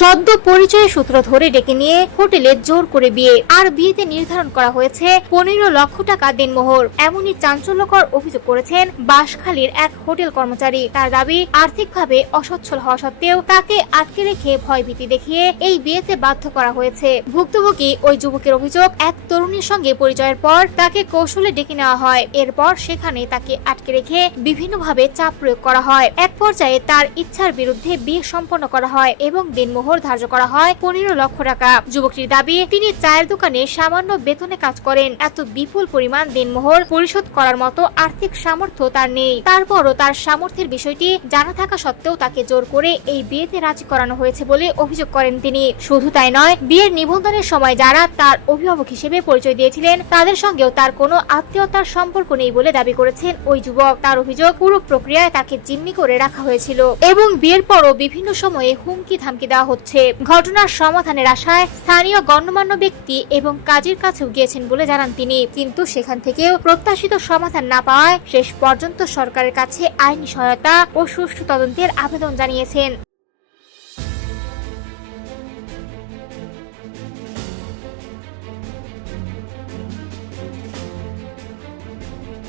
সদ্য পরিচয় সূত্র ধরে ডেকে নিয়ে হোটেলে জোর করে বিয়ে, আর বিয়েতে নির্ধারণ করা হয়েছে 15 লক্ষ টাকা দেনমোহর। এমনই চাঞ্চল্যকর অভিযোগ করেছেন বাঁশখালীর এক হোটেল কর্মচারী। তার দাবি, আর্থিকভাবে অসচ্ছল হওয়া সত্ত্বেও তাকে আটকে রেখে ভয়ভীতি দেখিয়ে এই বিয়েতে বাধ্য করা হয়েছে। ভুক্তভোগী ওই যুবকের অভিযোগ, এক তরুণীর সঙ্গে পরিচয়ের পর তাকে কৌশলে ডেকে নেওয়া হয়। এরপর সেখানে তাকে আটকে রেখে বিভিন্নভাবে চাপ প্রয়োগ করা হয়। এক পর্যায়ে তার ইচ্ছার বিরুদ্ধে বিয়ে সম্পন্ন করা হয় এবং দেনমোহর ধার্য করা হয় 15 লক্ষ টাকা। যুবকটির দাবি, তিনি চায়ের দোকানে সামান্য বেতনে কাজ করেন। এত বিপুল পরিমাণ দেনমোহর পরিশোধ করার মতো আর্থিক সামর্থ্য তার নেই। তারপরও তার সামর্থ্যের বিষয়টি জানা থাকা সত্ত্বেও তাকে জোর করে এই বিয়েতে রাজি করানো হয়েছে বলে অভিযোগ করেন তিনি। শুধু তাই নয়, বিয়ের নিবন্ধনের সময় যারা তার অভিভাবক হিসেবে পরিচয় দিয়েছিলেন তাদের সঙ্গেও তার কোনো আত্মীয়তার সম্পর্ক নেই বলে দাবি করেছেন ওই যুবক। তার অভিযোগ, পুরো প্রক্রিয়ায় তাকে জিম্মি করে রাখা হয়েছিল এবং বিয়ের পরও বিভিন্ন সময়ে হুমকি ধামকি দেওয়া হচ্ছে। ঘটনার সমাধানের আশায় স্থানীয় গণ্যমান্য ব্যক্তি এবং কাজীর কাছেও গিয়েছেন বলে জানান তিনি, কিন্তু সেখান থেকেও প্রত্যাশিত সমাধান না পাওয়ায় শেষ পর্যন্ত সরকারের কাছে আইনি সহায়তা ও সুষ্ঠু তদন্তের আবেদন জানিয়েছেন।